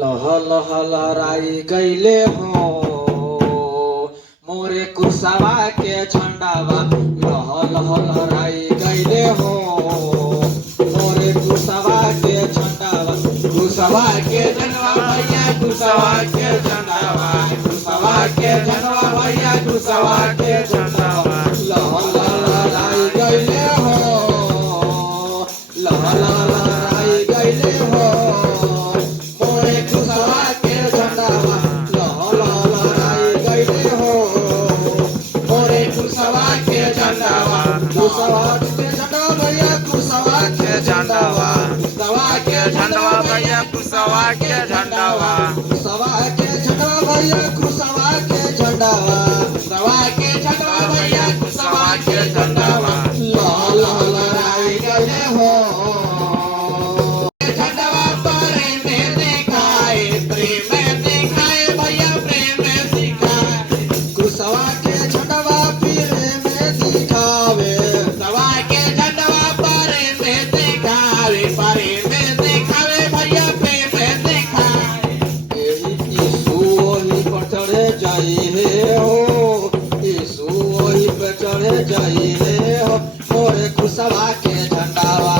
लह लह लहराई गईले हो मोरे कुर्सावा के झंडावा। लह लह लहराई गईले हो मोरे कुर्सावा के झंडावा। कुर्सावा के झंडवा भैया कुर्सावा के झंडावा। कुर्सावा के झंडवा भैया कुर्सावा के झंडावा। लह लह लहराई गईले हो लह लह लहराई गईले हो मोरे कुर्सावा के झंडावा। लह लह लहराई गईले हो मोरे कुर्सावा के झंडावा। कुर्सावा के झंडवा भैया कुर्सावा के झंडावा। कुर्सावा के झंडवा भैया कुर्सावा के झंडावा। कुर्सावा के झंडवा भैया कुर्सावा के झंडावा। कुर्सावा के झंडवा भैया कुर्सावा के झंडावा। लह लह लहराई गईले हो झंडावा प्रेम में दिखाए प्रेम में दिखाए भैया प्रेम में दिखाए। कुर्सावा के झंडवा प्रेम में दिखावे। कुर्सावा के झंडवा प्रेम में दिखावे प्रेम में दिखावे भैया प्रेम में दिखाए। यीशु वही पर चढ़े जाइए हो यीशु वही पर चढ़े जाइए हो मोरे कुर्सावा के झंडावा।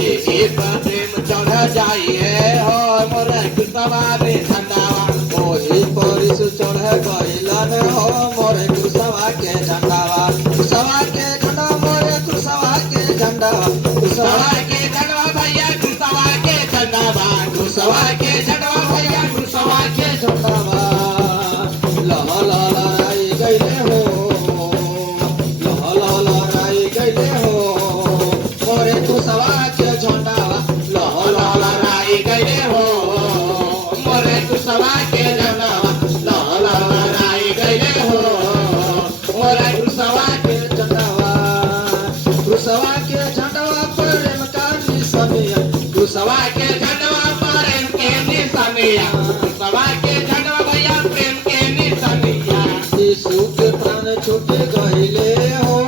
यही पर प्रेम चढ़ जाइए हो मोरे कुर्सावा के झंडावा। वही पर यीशु चढ़ गइलन हो मोरे कुर्सावा के झंडावा। कुर्सावा के झंडा मोरे कुर्सावा के झंडावा। कुर्सावा के झंडवा भैया कुर्सावा के झंडावा। कुर्सावा के झंडवा भैया कुर्सावा के झंडावा। लह लह लहराई गईले हो लह लह लहराई गईले हो मोरे कुर्सावा के झंडावा। लह लह लहराई गईले हो मोरे कुर्सावा के झंडावा। लह लह लहराई गईले हो मोरे कुर्सावा के झंडावा। कुर्सावा के झंडावा प्रेम का निशानिया। कुर्सावा के झंडवा प्रेम के निशानिया। कुर्सावा के झंडवा भैया प्रेम के निशानिया। यीशु के प्राण छूटे गईले हो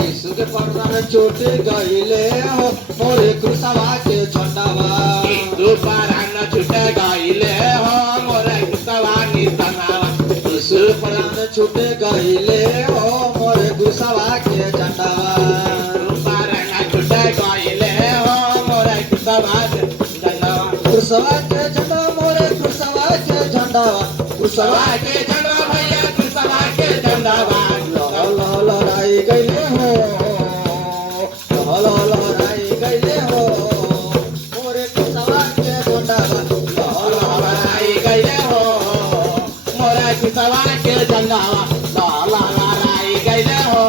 यीशु के प्राण छूटे गईले हो मोरे कुर्सावा के झंडावा। यीशु प्राण छूटे गईले हो मोरे कुर्सावा निशानावा। यीशु प्राण छूटे गईले हो मोरे कुर्सावा के झंडावा। प्राण छूटे गईले हो मोरे कुर्सावा के झंडावा। कुर्सावा के झंडा मोरे कुर्सावा के झंडावा। कुर्सावा के झंडवा भैया कुर्सावा के झंडावा। लह लह लहराई गईले हो लह लह लहराई गईले हो मोरे कुर्सावा के झंडावा। लह लह लहराई गईले हो मोरे कुर्सावा के झंडावा। लह लह लहराई गईले हो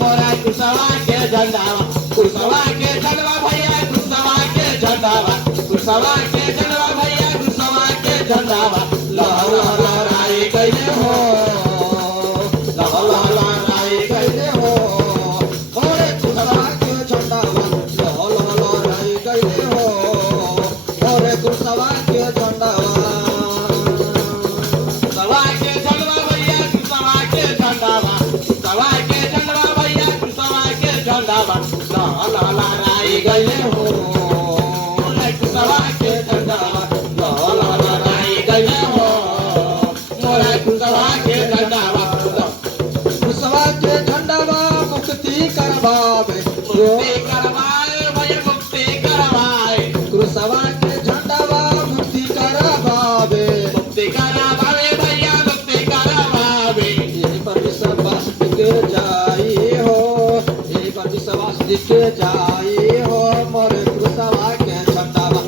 मोरे कुर्सावा के झंडावा। कुर्सावा के झंडवा भैया कुर्सावा के झंडावा। कुर्सावा के झंडवा भैया कुर्सावा के झंडावा। लह लह लहराई गईले हो लह लह लहराई गईले हो मोरे कुर्सावा के झंडावा। लह लह लहराई गईले हो मोरे कुर्सावा के झंडावा। कुर्सावा के झंडवा भैया कुर्सावा के झंडावा। कुर्सावा के झंडवा भैया कुर्सावा के झंडावा। लह लह लहराई गईले हो मोरे कुर्सावा के झंडावा। लह लह लहराई गईले हो मोरे कुर्सावा के झंडावा। कुर्सावा के झंडावा मुक्ति करवावे मुक्ति करवाए भैया मुक्ति करवाए। कुर्सावा के झंडावा मुक्ति करवावे मुक्ति करवावे भैया मुक्ति करवावे। यही पर विश्वास के जाई हो यही पर विश्वास के जाई हो मोरे कुर्सावा के झंडावा।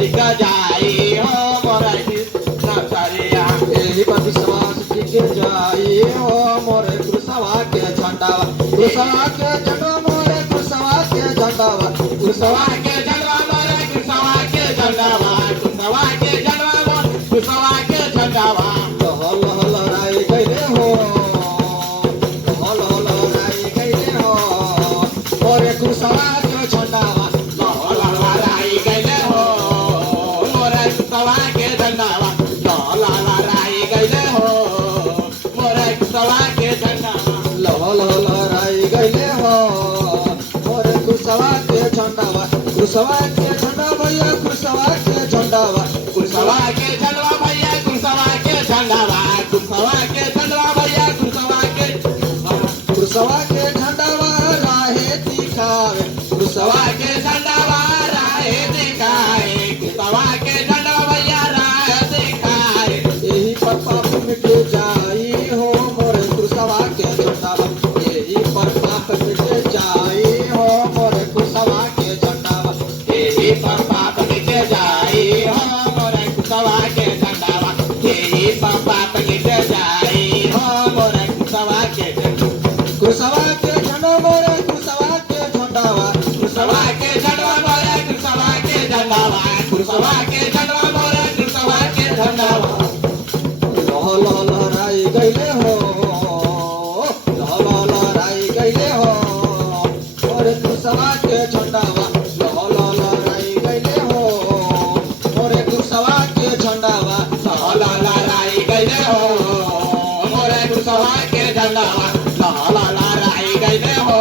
लिखा जाई हो मोरे कुर्सावा यही पर विश्वास के जाई हो मोरे कुर्सावा के झंडावा। कुर्सावा के झंडवा मोरे कुर्सावा के झंडावा। कुर्सावा के झंडवा मोरे कुर्सावा के झंडावा। कुर्सावा के झंडवा मोरे कुर्सावा के झंडावा। लह लह लहराई गईले हो लह लह लहराई गईले हो मोरे कुर्सावा के झंडावा। लह लह लहराई गईले हो मोरे कुर्सावा के झंडावा। लह लह लहराई गईले हो मोरे कुर्सावा के झंडावा। लह लह लहराई गईले हो मोरे कुशवा के झंडावा कुशवा के झंडा भैया कुशवा के झंडावा कुशवा के झंडवा भैया कुशवा के झंडावा कुशवा के झंडवा भैया कुशवा के कुशवा के झंडावा राहे दिखावे कुशवा के झंडावा राहे दिखाए कुशवा के झंडवा भैया राह दिखाए यही पर पाप मिट जाई हो मोरे कुशवा के झंडावा यही पर पाप मिट जाई हो मोरे कुशवा के झंडावा यही पर पाप मिट जाए हो मोरे कुशवा के झंडावा यही पर पाप मिट जाए हो मोरे कुशवा के कुशवा के झंडा मोरे कुशवा के झंडावा कुशवा के झंडवा मोरे कुशवा के झंडावा कुशवा के झंडवा मोरे कुशवा के झंडावा लह लह लहराई गईले हो लह लह लहराई गईले हो मोरे कुशवा के झंडावा लह लह लहराई गईले हो मोरे कुशवा के झंडावा ला ला राई गईले हो मोरे कुशवा के झंडावा ला ला राई गईले हो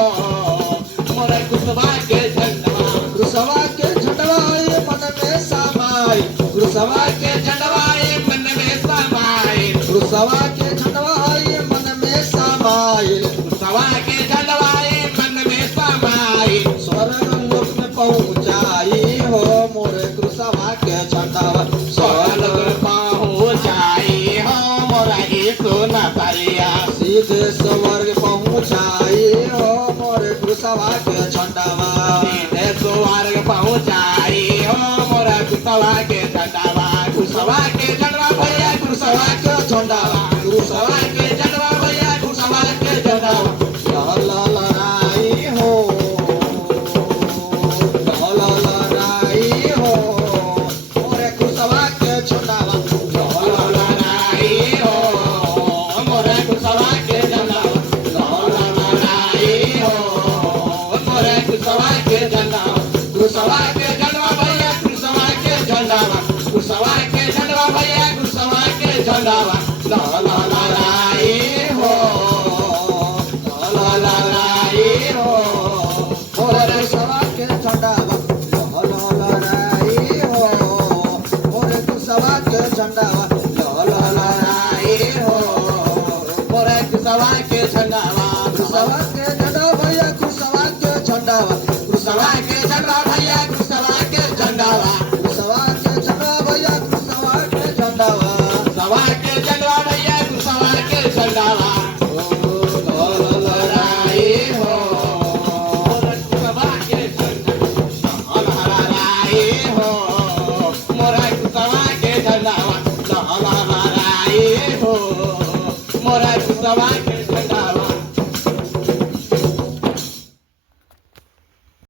मोरे कुशवा के झंडावा कुशवा के झंडवा ये मन में समाई कुशवा के झंडवा ये मन में समाए कुशवा के झंडवा ये मन में समाई कुशवा के झंडवा ये मन में समाए स्वर्ग लोक में पहुंचाई हो मोरे कुशवा के झंडावा स्वर्ग पहुँचाई हो मोरा यीशु नजरिया सीधे स्वर्ग पहुंचाई हो मोरे कुशवा के झंडावा सीधे स्वर्ग पहुँचाई हो मोरा कुशवा के झंडावा कुशवा के झंडवा भैया कुशवा के झंडावा कुशवा के झंडवा भैया कुशवा के झंडावा लह लह लहराई हो लह लह लहराई हो मोरे कुशवा के झंडावा लह लह लहराई हो मोरे कुशवा के झंडावा लहराई हो मोरे कुशवा के झंडावा कुशवा के झंडवा भैया कुशवा के झंडावा कुशवा के झंडवा भैया कुशवा के झंडावा लहराई हो लहराई हो मोरे कुशवा के झंडावा लह लह लहराई हो मोरे कुशवा के झंडावा लह लह लहराई हो मोरे कुशवा के झंडावा कुशवा के झंडा भैया कुशवा के झंडावा कुशवा के झंडा भैया कुशवा के झंडावा कुशवा के झंडा भैया कुशवा के झंडावा कुशवा के झंडा भैया कुशवा के झंडावा लहराई हो मोरे कुशवा के झंडा लहराई हो मोरे कुशवा के झंडावा लहराई हो मोरे कुशवा के